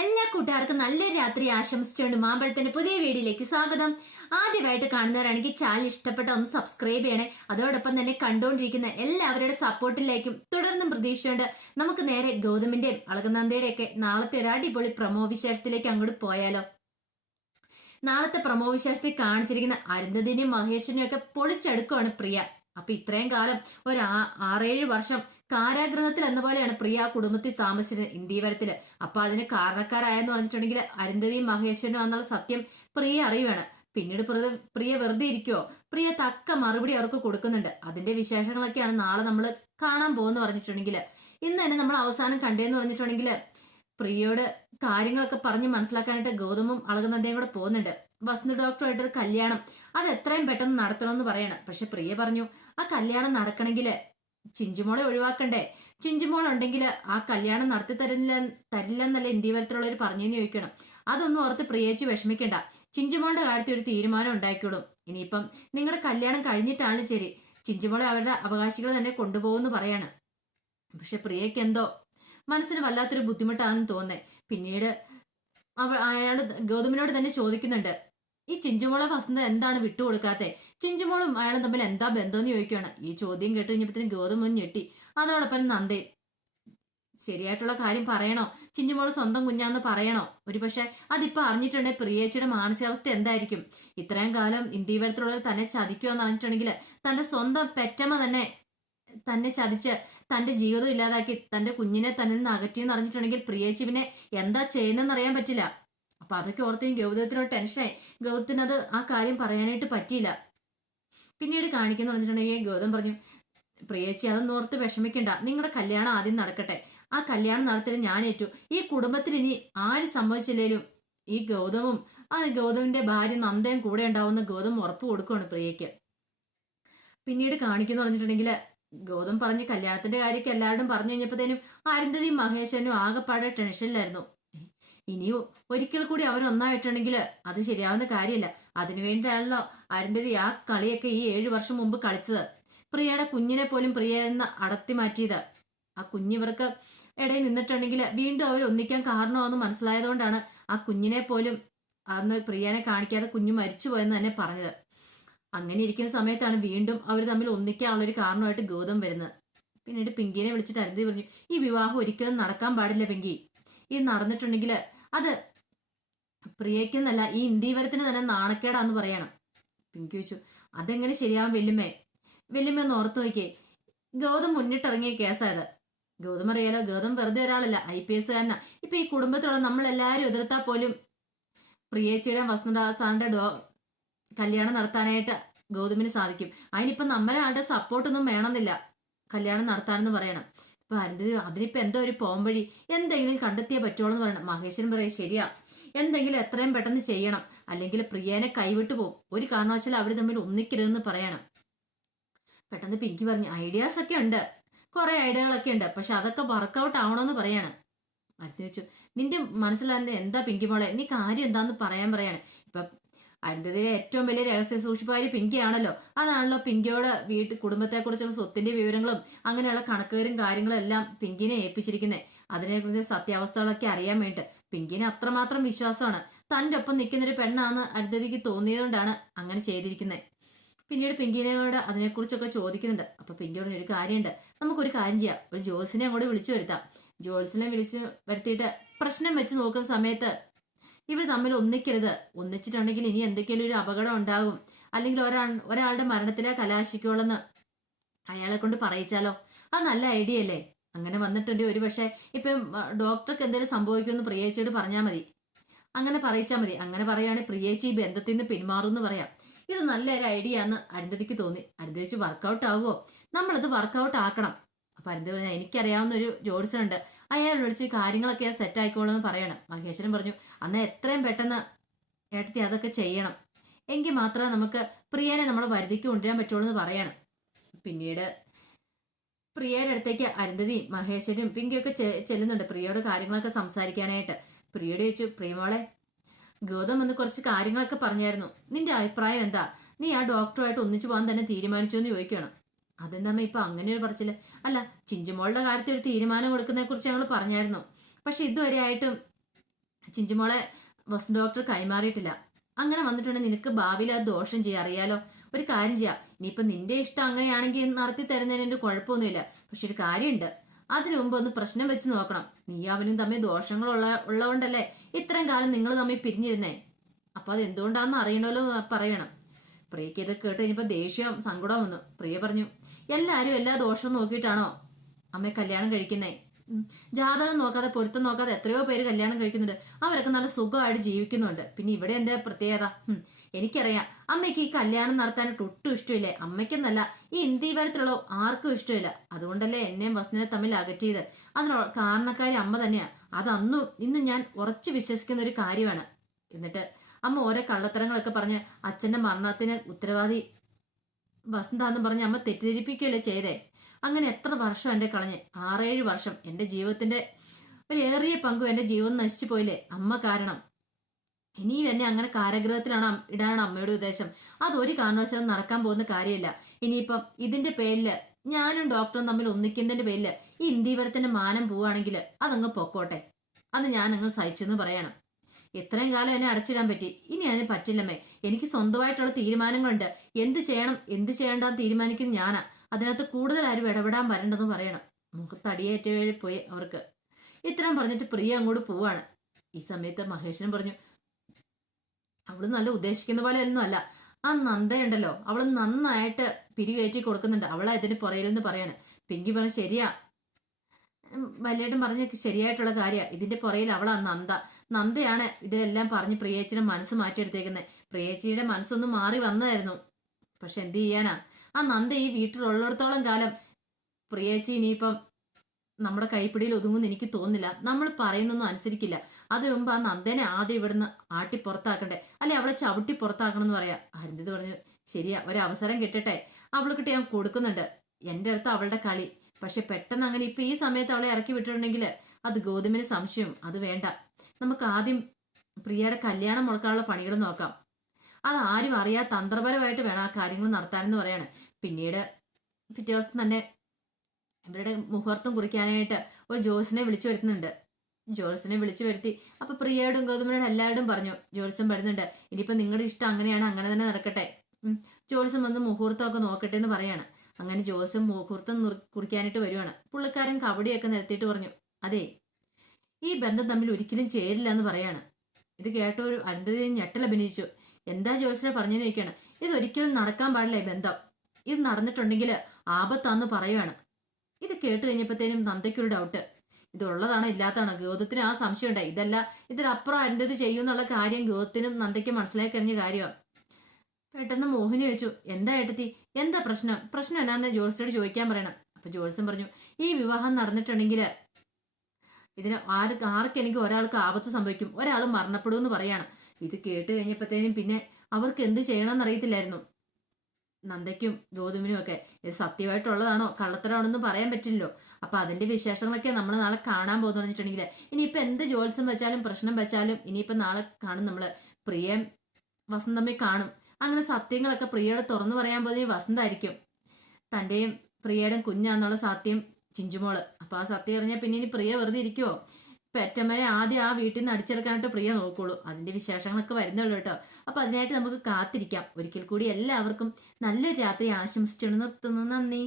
എല്ലാ കൂട്ടുകാർക്കും നല്ലൊരു രാത്രി ആശംസിച്ചുകൊണ്ട് മാമ്പഴത്തിന്റെ പുതിയ വീഡിയോയിലേക്ക് സ്വാഗതം. ആദ്യമായിട്ട് കാണുന്നവരാണെങ്കിൽ ചാനൽ ഇഷ്ടപ്പെട്ട ഒന്ന് സബ്സ്ക്രൈബ് ചെയ്യണേ. അതോടൊപ്പം തന്നെ കണ്ടുകൊണ്ടിരിക്കുന്ന എല്ലാവരുടെ സപ്പോർട്ടിലേക്കും തുടർന്നും പ്രതീക്ഷയുണ്ട്. നമുക്ക് നേരെ ഗൗതമിന്റെയും അളകനന്ദയുടെയും ഒക്കെ നാളത്തെ ഒരു അടിപൊളി പ്രമോ വിശേഷത്തിലേക്ക് അങ്ങോട്ട് പോയാലോ. നാളത്തെ പ്രമോ വിശേഷത്തിൽ കാണിച്ചിരിക്കുന്ന അരുന്ധതിനെയും മഹേഷിനെയും ഒക്കെ പൊളിച്ചെടുക്കുവാണ് പ്രിയ. അപ്പൊ ഇത്രയും കാലം ഒരു 6-7 വർഷം കാരാഗ്രഹത്തിൽ എന്ന പോലെയാണ് പ്രിയ ആ കുടുംബത്തിൽ താമസിച്ചത് ഇന്ദീവരത്തില്. അപ്പൊ അതിന് കാരണക്കാരായെന്ന് പറഞ്ഞിട്ടുണ്ടെങ്കിൽ അരുന്ധതിയും മഹേശ്വരനും എന്നുള്ള സത്യം പ്രിയ അറിയുവാണ്. പിന്നീട് പ്രിയ വെറുതെ ഇരിക്കുവോ? പ്രിയ തക്ക മറുപടി അവർക്ക് കൊടുക്കുന്നുണ്ട്. അതിന്റെ വിശേഷങ്ങളൊക്കെയാണ് നാളെ നമ്മൾ കാണാൻ പോകുന്ന പറഞ്ഞിട്ടുണ്ടെങ്കിൽ. ഇന്ന് തന്നെ നമ്മൾ അവസാനം കണ്ടേന്ന് പറഞ്ഞിട്ടുണ്ടെങ്കിൽ പ്രിയയോട് കാര്യങ്ങളൊക്കെ പറഞ്ഞ് മനസ്സിലാക്കാനായിട്ട് ഗൗതമും അളകനന്ദയും കൂടെ പോകുന്നുണ്ട്. വസന്ത് ഡോക്ടറുമായിട്ടൊരു കല്യാണം അത് എത്രയും പെട്ടെന്ന് നടത്തണമെന്ന് പറയണം. പക്ഷെ പ്രിയ പറഞ്ഞു, ആ കല്യാണം നടക്കണമെങ്കിൽ ചിഞ്ചുമോളെ ഒഴിവാക്കണ്ടേ? ചിഞ്ചുമോൾ ഉണ്ടെങ്കിൽ ആ കല്യാണം നടത്തി തരില്ലെന്നല്ല ഇന്ത്യവരത്തിലുള്ളവർ പറഞ്ഞെന്ന് ചോദിക്കണം. അതൊന്നും ഓർത്ത് പ്രിയേച്ച് വിഷമിക്കണ്ട. ചിഞ്ചുമോളുടെ കാര്യത്തിൽ ഒരു തീരുമാനം ഉണ്ടാക്കിക്കോളും. ഇനിയിപ്പം നിങ്ങളുടെ കല്യാണം കഴിഞ്ഞിട്ടാണ് ശരി, ചിഞ്ചുമോളെ അവരുടെ അവകാശികൾ തന്നെ കൊണ്ടുപോകുമെന്ന് പറയാണ്. പക്ഷെ പ്രിയയ്ക്ക് എന്തോ മനസ്സിന് വല്ലാത്തൊരു ബുദ്ധിമുട്ടാണെന്ന് തോന്നേ. പിന്നീട് അയാൾ ഗൗതമിനോട് തന്നെ ചോദിക്കുന്നുണ്ട്, ഈ ചിഞ്ചുമോളെ വസന്ത എന്താണ് വിട്ടുകൊടുക്കാത്തെ? ചിഞ്ചുമോളും അയാളും തമ്മിൽ എന്താ ബന്ധമെന്ന് ചോദിക്കുകയാണ്. ഈ ചോദ്യം കേട്ട് കഴിഞ്ഞപ്പോഴത്തേനും ഗൗതം ഒന്ന് ഞെട്ടി. അതോടൊപ്പം നന്ദേ, ശരിയായിട്ടുള്ള കാര്യം പറയണോ? ചിഞ്ചുമോള് സ്വന്തം കുഞ്ഞാന്ന് പറയണോ? ഒരുപക്ഷെ അതിപ്പോ അറിഞ്ഞിട്ടുണ്ടെങ്കിൽ പ്രിയേച്ചിയുടെ മാനസികാവസ്ഥ എന്തായിരിക്കും? ഇത്രയും കാലം ഇന്ത്യവരത്തിലുള്ളവർ തന്നെ ചതിക്കുമെന്ന് അറിഞ്ഞിട്ടുണ്ടെങ്കിൽ തന്റെ സ്വന്തം പെറ്റമ്മ തന്നെ ചതിച്ച് തന്റെ ജീവിതം ഇല്ലാതാക്കി തന്റെ കുഞ്ഞിനെ തന്നെ നിന്ന് അകറ്റിയെന്ന് അറിഞ്ഞിട്ടുണ്ടെങ്കിൽ പ്രിയേച്ചി പിന്നെ എന്താ ചെയ്യുന്നതെന്ന് അറിയാൻ പറ്റില്ല. അപ്പൊ അതൊക്കെ ഓർത്ത് ഗൗതത്തിനോട് ടെൻഷനായി. ഗൗതത്തിനത് ആ കാര്യം പറയാനായിട്ട് പറ്റിയില്ല. പിന്നീട് കാണിക്കുന്ന പറഞ്ഞിട്ടുണ്ടെങ്കിൽ ഗൗതം പറഞ്ഞു, പ്രിയേച്ചി അതൊന്നും ഓർത്ത് വിഷമിക്കണ്ട, നിങ്ങളുടെ കല്യാണം ആദ്യം നടക്കട്ടെ. ആ കല്യാണം നടത്തിയത് ഞാൻ ഏറ്റു. ഈ കുടുംബത്തിൽ ഇനി ആര് സംഭവിച്ചില്ലേലും ഈ ഗൗതമും ഗൗതമിന്റെ ഭാര്യ നന്ദയും കൂടെ ഉണ്ടാവുന്ന ഗൗതം ഉറപ്പ് കൊടുക്കുകയാണ് പ്രിയയ്ക്ക്. പിന്നീട് കാണിക്കുന്ന പറഞ്ഞിട്ടുണ്ടെങ്കിൽ ഗൗതം പറഞ്ഞ് കല്യാണത്തിന്റെ കാര്യമൊക്കെ എല്ലാവരും പറഞ്ഞു കഴിഞ്ഞപ്പോഴത്തേനും അരുന്ധതിയും മഹേശ്വരനും ആകെപ്പാടെ ടെൻഷനിലായിരുന്നു. ഇനിയും ഒരിക്കൽ കൂടി അവരൊന്നായിട്ടുണ്ടെങ്കിൽ അത് ശരിയാവുന്ന കാര്യമില്ല. അതിനുവേണ്ടിയാണല്ലോ അരുന്ധതി ആ കളിയൊക്കെ ഈ 7 വർഷം മുമ്പ് കളിച്ചത്. പ്രിയയുടെ കുഞ്ഞിനെ പോലും പ്രിയ എന്ന് അടത്തി മാറ്റിയത്. ആ കുഞ്ഞിവർക്ക് ഇടയിൽ നിന്നിട്ടുണ്ടെങ്കിൽ വീണ്ടും അവർ ഒന്നിക്കാൻ കാരണമാണെന്ന് മനസ്സിലായതുകൊണ്ടാണ് ആ കുഞ്ഞിനെ പോലും അന്ന് പ്രിയനെ കാണിക്കാതെ കുഞ്ഞു മരിച്ചുപോയെന്ന് തന്നെ പറഞ്ഞത്. അങ്ങനെ ഇരിക്കുന്ന സമയത്താണ് വീണ്ടും അവർ തമ്മിൽ ഒന്നിക്കാനുള്ളൊരു കാരണമായിട്ട് ഗൗതം വരുന്നത്. പിന്നീട് പിങ്കിനെ വിളിച്ചിട്ട് അരുന്ധതി പറഞ്ഞു, ഈ വിവാഹം ഒരിക്കലും നടക്കാൻ പാടില്ല പിങ്കി. ഇത് നടന്നിട്ടുണ്ടെങ്കിൽ അത് പ്രിയയ്ക്കെന്നല്ല ഈ ഇന്ത്യവരത്തിന് തന്നെ നാണക്കേടാന്ന് പറയണം. പിങ്കി ചോദിച്ചു, അതെങ്ങനെ ശരിയാവും വല്യമ്മേ? വല്യമ്മ ഒന്ന് ഓർത്തു നോക്കിയേ, ഗൗതം മുന്നിട്ടിറങ്ങിയ കേസായത്. ഗൗതം അറിയാലോ, ഗൗതം വെറുതെ ഒരാളല്ല, IPS കാരനാ. ഇപ്പൊ ഈ കുടുംബത്തിലുള്ള നമ്മളെല്ലാരും എതിർത്താൽ പോലും പ്രിയേച്ചിയുടെ വസന്തദാസാറിന്റെ കല്യാണം നടത്താനായിട്ട് ഗൗതമിന് സാധിക്കും. അതിനിപ്പം നമ്മളെ സപ്പോർട്ടൊന്നും വേണമെന്നില്ല കല്യാണം നടത്താനെന്ന് പറയണം. ഇപ്പൊ അരുന്ധതി അതിനിപ്പോ എന്തോ ഒരു പോംവഴി എന്തെങ്കിലും കണ്ടെത്തിയേ പറ്റുള്ളൂ എന്ന് പറയണം. മഹേശ്വരൻ പറയും, ശരിയാ, എന്തെങ്കിലും എത്രയും പെട്ടെന്ന് ചെയ്യണം, അല്ലെങ്കിൽ പ്രിയനെ കൈവിട്ടു പോകും. ഒരു കാരണവശാലും അവർ തമ്മിൽ ഒന്നിക്കരുതെന്ന് പറയണം. പെട്ടെന്ന് പിങ്കി പറഞ്ഞു, ഐഡിയാസ് ഒക്കെ ഉണ്ട്, കുറെ ഐഡിയകളൊക്കെ ഉണ്ട്, പക്ഷെ അതൊക്കെ വർക്കൗട്ട് ആവണമെന്ന് പറയാണ്. അരുന്ധതി വെച്ചു, നിന്റെ മനസ്സിലാകുന്നത് എന്താ പിങ്കി മോളെ? നീ കാര്യം എന്താന്ന് പറയാണ്. ഇപ്പൊ അരുന്ധതിയുടെ ഏറ്റവും വലിയ രഹസ്യ സൂക്ഷിപ്പുകാരി പിങ്കിയാണല്ലോ. അതാണല്ലോ പിങ്കിയോട് കുടുംബത്തെക്കുറിച്ചുള്ള സ്വത്തിന്റെ വിവരങ്ങളും അങ്ങനെയുള്ള കണക്കുകളും കാര്യങ്ങളും എല്ലാം പിങ്കിനെ ഏൽപ്പിച്ചിരിക്കുന്നത്. അതിനെക്കുറിച്ച് സത്യാവസ്ഥകളൊക്കെ അറിയാൻ വേണ്ടിട്ട് പിങ്കിനെ അത്രമാത്രം വിശ്വാസമാണ്. തന്റെ ഒപ്പം നിൽക്കുന്നൊരു പെണ്ണാന്ന് അരുന്ധതിക്ക് തോന്നിയതുകൊണ്ടാണ് അങ്ങനെ ചെയ്തിരിക്കുന്നത്. പിന്നീട് പിങ്കിനോട് അതിനെക്കുറിച്ചൊക്കെ ചോദിക്കുന്നുണ്ട്. അപ്പൊ പിങ്കിയോട് ഒരു കാര്യമുണ്ട്, നമുക്കൊരു കാര്യം ചെയ്യാം, ഒരു ജോസിനെ അങ്ങോട്ട് വിളിച്ചു വരുത്താം. ജോസിനെ വിളിച്ചു വരുത്തിയിട്ട് പ്രശ്നം വെച്ച് നോക്കുന്ന സമയത്ത് ഇവർ തമ്മിൽ ഒന്നിക്കരുത്, ഒന്നിച്ചിട്ടുണ്ടെങ്കിൽ ഇനി എന്തൊക്കെയാലും ഒരു അപകടം ഉണ്ടാകും, അല്ലെങ്കിൽ ഒരാളുടെ മരണത്തിലെ കലാശിക്കുള്ളെന്ന് അയാളെ കൊണ്ട് പറയിച്ചാലോ? അത് നല്ല ഐഡിയ അല്ലേ? അങ്ങനെ വന്നിട്ടുണ്ട് ഒരു പക്ഷേ ഇപ്പം ഡോക്ടർക്ക് എന്തെങ്കിലും സംഭവിക്കുമെന്ന് പ്രിയേച്ചിയോട് പറഞ്ഞാൽ മതി, അങ്ങനെ പറയിച്ചാൽ മതി. അങ്ങനെ പറയുകയാണെങ്കിൽ പ്രിയേച്ചി ഈ ബന്ധത്തിൽ നിന്ന് പിന്മാറും എന്ന് പറയാം. ഇത് നല്ലൊരു ഐഡിയ എന്ന് അരുന്ധതിക്ക് തോന്നി. അരുന്ധതി വെച്ച് വർക്കൗട്ട് ആകുമോ? നമ്മളത് വർക്കൗട്ട് ആക്കണം. അപ്പൊ അരുന്ധതി പറഞ്ഞാൽ, എനിക്കറിയാവുന്ന ഒരു ജോഡിസനുണ്ട്, അയാൾ വിളിച്ച് കാര്യങ്ങളൊക്കെ സെറ്റ് ആയിക്കോളൂ എന്ന് പറയണം. മഹേശ്വരൻ പറഞ്ഞു, അന്ന് എത്രയും പെട്ടെന്ന് ഏട്ടത്തി അതൊക്കെ ചെയ്യണം, എങ്കിൽ മാത്രമേ നമുക്ക് പ്രിയനെ നമ്മളെ വരുതിക്ക് കൊണ്ടുവരാൻ പറ്റുള്ളൂ എന്ന് പറയണം. പിന്നീട് പ്രിയയുടെ അടുത്തേക്ക് അരുന്ധതി മഹേശ്വരും പിങ്കിയൊക്കെ ചെല്ലുന്നുണ്ട് പ്രിയയോട് കാര്യങ്ങളൊക്കെ സംസാരിക്കാനായിട്ട്. പ്രിയയോട് ചോദിച്ചു, പ്രിയമോളെ, ഗൗതം വന്ന് കുറച്ച് കാര്യങ്ങളൊക്കെ പറഞ്ഞായിരുന്നു, നിന്റെ അഭിപ്രായം എന്താ? നീ ആ ഡോക്ടറുമായിട്ട് ഒന്നിച്ചു പോകാൻ തന്നെ തീരുമാനിച്ചു എന്ന് ചോദിക്കണം. അതെന്താ ഇപ്പൊ അങ്ങനെ ഒരു പറച്ചില്ല? അല്ല, ചിഞ്ചുമോളുടെ കാര്യത്തിൽ ഒരു തീരുമാനം കൊടുക്കുന്നതിനെ കുറിച്ച് ഞങ്ങൾ പറഞ്ഞായിരുന്നു, പക്ഷെ ഇതുവരെ ആയിട്ടും ചിഞ്ചുമോളെ വസന്ത് ഡോക്ടർ കൈമാറിയിട്ടില്ല. അങ്ങനെ വന്നിട്ടുണ്ടെങ്കിൽ നിനക്ക് ഭാവിയിൽ അത് ദോഷം ചെയ്യാം, അറിയാലോ. ഒരു കാര്യം ചെയ്യാം, ഇനിയിപ്പൊ നിന്റെ ഇഷ്ടം അങ്ങനെയാണെങ്കിൽ നടത്തി തരുന്നതിന് എന്റെ കുഴപ്പമൊന്നുമില്ല. പക്ഷെ ഒരു കാര്യമുണ്ട്, അതിനു മുമ്പ് ഒന്ന് പ്രശ്നം വെച്ച് നോക്കണം. നീ അവനും തമ്മിൽ ഉള്ളതുകൊണ്ടല്ലേ ഇത്രയും കാലം നിങ്ങൾ തമ്മിൽ പിരിഞ്ഞിരുന്നേ. അപ്പൊ അത് എന്തുകൊണ്ടാന്ന് അറിയണമല്ലോ പറയണം. പ്രിയക്ക് ഇത് കേട്ട് കഴിഞ്ഞപ്പോ ദേഷ്യം സങ്കടം വന്നു. പ്രിയ പറഞ്ഞു, എല്ലാരും എല്ലാ ദോഷവും നോക്കിയിട്ടാണോ അമ്മ കല്യാണം കഴിക്കുന്നേ? ജാതകം നോക്കാതെ പൊരുത്തം നോക്കാതെ എത്രയോ പേര് കല്യാണം കഴിക്കുന്നുണ്ട്. അവരൊക്കെ നല്ല സുഖമായിട്ട് ജീവിക്കുന്നുണ്ട്. പിന്നെ ഇവിടെ എന്റെ പ്രത്യേകത എനിക്കറിയാം. അമ്മയ്ക്ക് ഈ കല്യാണം നടത്താനായിട്ട് ഒട്ടും ഇഷ്ടമില്ലേ. അമ്മയ്ക്കെന്നല്ല, ഈ ഇന്ത്യവരത്തിലുള്ള ആർക്കും ഇഷ്ടമില്ല. അതുകൊണ്ടല്ലേ എന്നെയും വസന്തിനെ തമ്മിൽ അകറ്റിയത്. അതിന് കാരണക്കാരി അമ്മ തന്നെയാ. അതന്നും ഇന്നും ഞാൻ ഉറച്ചു വിശ്വസിക്കുന്ന ഒരു കാര്യമാണ്. എന്നിട്ട് അമ്മ ഓരോ കള്ളത്തരങ്ങളൊക്കെ പറഞ്ഞ് അച്ഛന്റെ മരണത്തിന് ഉത്തരവാദി വസന്താന്ന് പറഞ്ഞ് അമ്മ തെറ്റിദ്ധരിപ്പിക്കുകയല്ലേ ചെയ്തേ. അങ്ങനെ എത്ര വർഷം എന്റെ കളഞ്ഞ്, 6-7 വർഷം എന്റെ ജീവിതത്തിന്റെ ഒരു ഏറിയ പങ്കും എന്റെ ജീവിതം നശിച്ചു പോയില്ലേ അമ്മ കാരണം. ഇനിയും എന്നെ അങ്ങനെ കാരാഗൃഹത്തിലാണ് ഇടാനാണ് അമ്മയുടെ ഉദ്ദേശം. അതൊരു കാരണവശാലും നടക്കാൻ പോകുന്ന കാര്യമില്ല. ഇനിയിപ്പം ഇതിന്റെ പേരില് ഞാനും ഡോക്ടറും തമ്മിൽ ഒന്നിക്കുന്നതിന്റെ പേരില് ഈ ഇന്ത്യവരത്തിന്റെ മാനം പോവുകയാണെങ്കിൽ അതങ്ങ് പൊക്കോട്ടെ. അത് ഞാൻ അങ്ങ് സഹിച്ചെന്ന് പറയണം. ഇത്രയും കാലം എന്നെ അടച്ചിടാൻ പറ്റി, ഇനി അതിന് പറ്റില്ലമ്മേ. എനിക്ക് സ്വന്തമായിട്ടുള്ള തീരുമാനങ്ങളുണ്ട്. എന്ത് ചെയ്യണം എന്ത് ചെയ്യേണ്ടെന്ന് തീരുമാനിക്കുന്നത് ഞാനാ. അതിനകത്ത് കൂടുതൽ ആരും ഇടപെടാൻ വരണ്ടെന്ന് പറയണം. മുഖത്തടിയേറ്റ് പോയി അവർക്ക്. ഇത്രയും പറഞ്ഞിട്ട് പ്രിയ അങ്ങോട്ട് പോവാണ്. ഈ സമയത്ത് മഹേശ്വരൻ പറഞ്ഞു, അവള് നല്ല ഉദ്ദേശിക്കുന്ന പോലെ ഒന്നും അല്ല. ആ നന്ദയുണ്ടല്ലോ, അവള് നന്നായിട്ട് പിരികയറ്റി കൊടുക്കുന്നുണ്ട്. അവളെ ഇതിന് പുറയിലെന്ന് പറയാണ്. പിങ്കി പറഞ്ഞു, ശരിയാ വല്യേട്ടൻ പറഞ്ഞ ശരിയായിട്ടുള്ള കാര്യ. ഇതിന്റെ പുറയിൽ അവളാ നന്ദയാണ് ഇതിലെല്ലാം പറഞ്ഞ് പ്രിയേച്ചിയുടെ മനസ്സ് മാറ്റിയെടുത്തേക്കുന്നത്. പ്രിയേച്ചിയുടെ മനസ്സൊന്നും മാറി വന്നതായിരുന്നു. പക്ഷെ എന്ത് ചെയ്യാനാ, ആ നന്ദ ഈ വീട്ടിലുള്ളിടത്തോളം കാലം പ്രിയേച്ചി ഇനിയിപ്പം നമ്മുടെ കൈപ്പിടിയിൽ ഒതുങ്ങുമെന്ന് എനിക്ക് തോന്നുന്നില്ല. നമ്മൾ പറയുന്നൊന്നും അനുസരിക്കില്ല. അതിനു മുമ്പ് ആ നന്ദനെ ആദ്യം ഇവിടുന്ന് ആട്ടി പുറത്താക്കണ്ടേ, അല്ലെ അവളെ ചവിട്ടി പുറത്താക്കണം എന്ന് പറയാ. അരുന്ധതി പറഞ്ഞു, ശരിയാ, ഒരവസരം കിട്ടട്ടെ, അവൾക്കിട്ട് ഞാൻ കൊടുക്കുന്നുണ്ട്. എന്റെ അടുത്ത് അവളുടെ കളി. പക്ഷെ പെട്ടെന്ന് അങ്ങനെ ഇപ്പൊ ഈ സമയത്ത് അവളെ ഇറക്കി വിട്ടിട്ടുണ്ടെങ്കിൽ അത് ഗൗതമിന് സംശയം. അത് വേണ്ട. നമുക്ക് ആദ്യം പ്രിയയുടെ കല്യാണം മുടക്കാനുള്ള പണികൾ നോക്കാം. അത് ആരും അറിയാ തന്ത്രപരമായിട്ട് വേണം ആ കാര്യങ്ങൾ നടത്താനെന്ന് പറയാണ്. പിന്നീട് പിറ്റേ ദിവസം തന്നെ ഇവരുടെ മുഹൂർത്തം കുറിക്കാനായിട്ട് ഒരു ജോത്സ്യനെ വിളിച്ചു വരുത്തുന്നുണ്ട്. ജോത്സ്യനെ വിളിച്ചു വരുത്തി. അപ്പൊ പ്രിയയോടും ഗൗതമിനോടും എല്ലാവരോടും പറഞ്ഞു, ജോത്സ്യം വരുന്നുണ്ട്, ഇനിയിപ്പൊ നിങ്ങളുടെ ഇഷ്ടം അങ്ങനെയാണ്, അങ്ങനെ തന്നെ നടക്കട്ടെ. ജോത്സ്യം വന്ന് മുഹൂർത്തമൊക്കെ നോക്കട്ടെ എന്ന് പറയാണ്. അങ്ങനെ ജോത്സ്യം മുഹൂർത്തം കുറിക്കാനായിട്ട് വരുവാണ്. പുള്ളിക്കാരൻ കബഡിയൊക്കെ നിരത്തിയിട്ട് പറഞ്ഞു, അതെ, ഈ ബന്ധം തമ്മിൽ ഒരിക്കലും ചേരില്ല എന്ന് പറയാണ്. ഇത് കേട്ട ഒരു അരുന്ധതി ഞെട്ടൽ അഭിനയിച്ചു. എന്താ ജോത്സ്യനെ പറഞ്ഞെന്ന് ചോദിക്കുകയാണ്. ഇതൊരിക്കലും നടക്കാൻ പാടില്ല ഈ ബന്ധം. ഇത് നടന്നിട്ടുണ്ടെങ്കിൽ ആപത്താന്ന് പറയുവാണ്. ഇത് കേട്ട് കഴിഞ്ഞപ്പോഴത്തേനും നന്ദയ്ക്കൊരു ഡൗട്ട്, ഇതുള്ളതാണോ ഇല്ലാത്തതാണോ. ഗൗതത്തിന് ആ സംശയം ഉണ്ടായി. ഇതിലപ്പുറം അരുന്ധതി ചെയ്യുന്നുള്ള കാര്യം ഗൗതത്തിനും നന്ദയ്ക്ക് മനസ്സിലാക്കി കഴിഞ്ഞ കാര്യമാണ്. പെട്ടെന്ന് മോഹിനി ചോദിച്ചു, എന്താ ഏട്ടത്തി, എന്താ പ്രശ്നം എന്നാന്ന് ജോത്സ്യയോട് ചോദിക്കാൻ പറയണം. അപ്പൊ ജോത്സ്യൻ പറഞ്ഞു, ഈ വിവാഹം നടന്നിട്ടുണ്ടെങ്കിൽ ഇതിന് ആർക്കെനിക്ക് ഒരാൾക്ക് ആപത്ത് സംഭവിക്കും, ഒരാൾ മരണപ്പെടുമെന്ന് പറയാണ്. ഇത് കേട്ട് കഴിഞ്ഞപ്പോഴത്തേനും പിന്നെ അവർക്ക് എന്ത് ചെയ്യണമെന്ന് അറിയത്തില്ലായിരുന്നു. നന്ദയ്ക്കും ഗൗതമിനും ഒക്കെ ഇത് സത്യമായിട്ടുള്ളതാണോ കള്ളത്തരമാണെന്ന് പറയാൻ പറ്റില്ലല്ലോ. അപ്പൊ അതിന്റെ വിശേഷങ്ങളൊക്കെ നമ്മൾ നാളെ കാണാൻ പോകുന്നു പറഞ്ഞിട്ടുണ്ടെങ്കിൽ ഇനിയിപ്പൊ എന്ത് ജോത്സ്യം വെച്ചാലും പ്രശ്നം വെച്ചാലും ഇനിയിപ്പൊ നാളെ കാണും നമ്മള്. പ്രിയം വസന്തമ്മയെ കാണും. അങ്ങനെ സത്യങ്ങളൊക്കെ പ്രിയയോട് തുറന്നു പറയാൻ പോകുന്ന വസന്തായിരിക്കും. തന്റെയും പ്രിയയുടെയും കുഞ്ഞാന്നുള്ള സത്യം ചിഞ്ചുമോള്. അപ്പൊ ആ സത്യം അറിഞ്ഞാൽ പിന്നെ ഇനി പ്രിയ വെറുതെ ഇരിക്കുവോ? പെറ്റമ്മനെ ആദ്യം ആ വീട്ടിൽ നിന്ന് അടിച്ചെടുക്കാനായിട്ട് പ്രിയ നോക്കുള്ളൂ. അതിന്റെ വിശേഷങ്ങളൊക്കെ വരുന്നുള്ളൂ കേട്ടോ. അപ്പൊ അതിനായിട്ട് നമുക്ക് കാത്തിരിക്കാം. ഒരിക്കൽ കൂടി എല്ലാവർക്കും നല്ലൊരു രാത്രി ആശംസിച്ചു നിർത്തുന്നു. നന്ദി.